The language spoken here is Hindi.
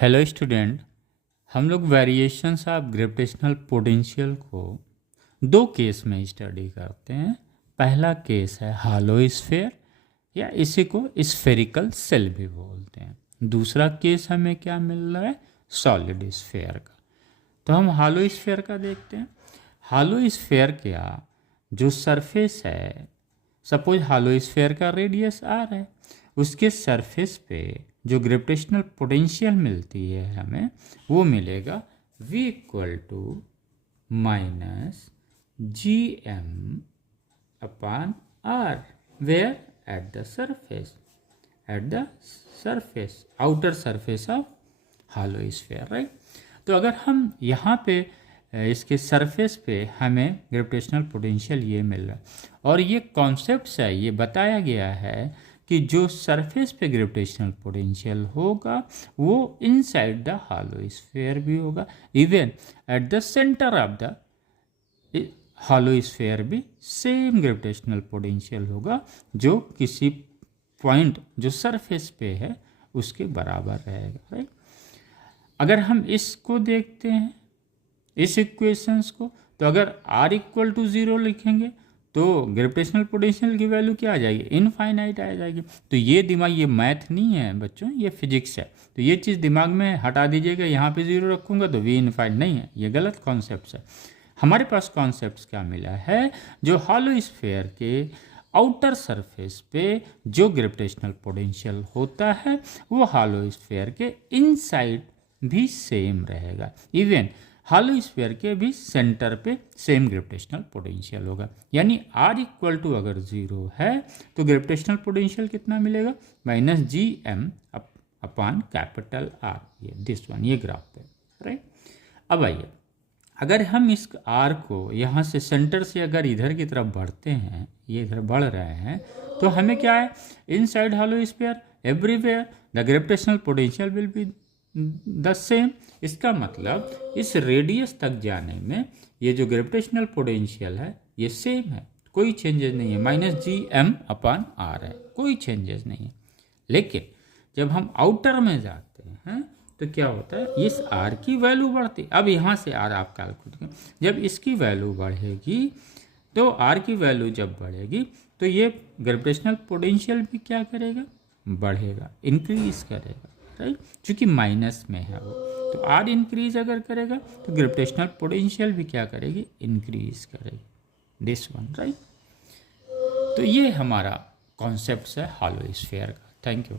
हेलो स्टूडेंट, हम लोग वेरिएशंस ऑफ ग्रेविटेशनल पोटेंशियल को दो केस में स्टडी करते हैं। पहला केस है हॉलो स्फीयर या इसी को स्फेरिकल सेल भी बोलते हैं। दूसरा केस हमें क्या मिल रहा है, सॉलिड स्फीयर का। तो हम हॉलो स्फीयर का देखते हैं। हॉलो स्फीयर का जो सरफेस है, सपोज हॉलो स्फीयर का रेडियस आर है, उसके सरफेस पे जो ग्रेविटेशनल पोटेंशियल मिलती है हमें, वो मिलेगा v equal to minus G M upon R, where at the surface outer surface of hollow sphere, right. तो अगर हम यहाँ पे इसके सरफेस पे हमें ग्रेविटेशनल पोटेंशियल ये मिल रहा है, और ये कॉन्सेप्ट है, ये बताया गया है कि जो सरफेस पे ग्रेविटेशनल पोटेंशियल होगा वो इनसाइड द हॉलो स्फीयर भी होगा, even at the centre of the hollow sphere भी सेम ग्रेविटेशनल पोटेंशियल होगा, जो किसी पॉइंट जो सरफेस पे है उसके बराबर रहेगा, राइट। अगर हम इसको देखते हैं, इस इक्वेशंस को, तो अगर r इक्वल टू 0 लिखेंगे तो ग्रेविटेशनल पोटेंशियल की वैल्यू क्या आ जाएगी, इनफाइनाइट आ जाएगी। तो ये दिमाग, ये मैथ नहीं है बच्चों, ये फिजिक्स है। तो ये चीज़ दिमाग में हटा दीजिएगा। यहाँ पे 0 रखूँगा तो v इनफाइनाइट नहीं है, ये गलत कॉन्सेप्ट है। हमारे पास कॉन्सेप्ट क्या मिला है, जो हॉलो स्फीयर के आउटर सरफेस पे जो ग्रेविटेशनल पोटेंशियल होता है वो हॉलो स्फीयर के इनसाइड भी सेम रहेगा, इवन हॉलो स्फीयर के भी सेंटर पे सेम ग्रेविटेशनल पोटेंशियल होगा। यानी r इक्वल टू अगर 0 है तो ग्रेविटेशनल पोटेंशियल कितना मिलेगा, minus G M upon capital R, ये दिस वन, ये ग्राफ पे, राइट। अब आइए, अगर हम इस r को यहाँ से सेंटर से अगर इधर की तरफ बढ़ते हैं, ये इधर बढ़ रहे हैं, तो हमें क्या है, inside hollow sphere everywhere the gravitational potential will be the same. इसका मतलब इस रेडियस तक जाने में ये जो ग्रेविटेशनल पोटेंशियल है ये सेम है, कोई चेंजेस नहीं है, minus G M upon R है, कोई चेंजेस नहीं है। लेकिन जब हम आउटर में जाते हैं तो क्या होता है, इस आर की वैल्यू बढ़ती। अब यहाँ से आर आप कैलकुलेट करें, जब इसकी वैल्यू बढ़ेगी तो आर की वैल्यू जब बढ़ेगी तो ये ग्रेविटेशनल पोटेंशियल भी क्या करेगा, बढ़ेगा, इंक्रीज करेगा, राइट, क्योंकि माइनस में है वो। तो आर इंक्रीज अगर करेगा तो ग्रेविटेशनल पोटेंशियल भी क्या करेगी, इंक्रीज करेगी, दिस वन, राइट। तो ये हमारा कॉन्सेप्ट है हॉलो स्फीयर का। Thank you.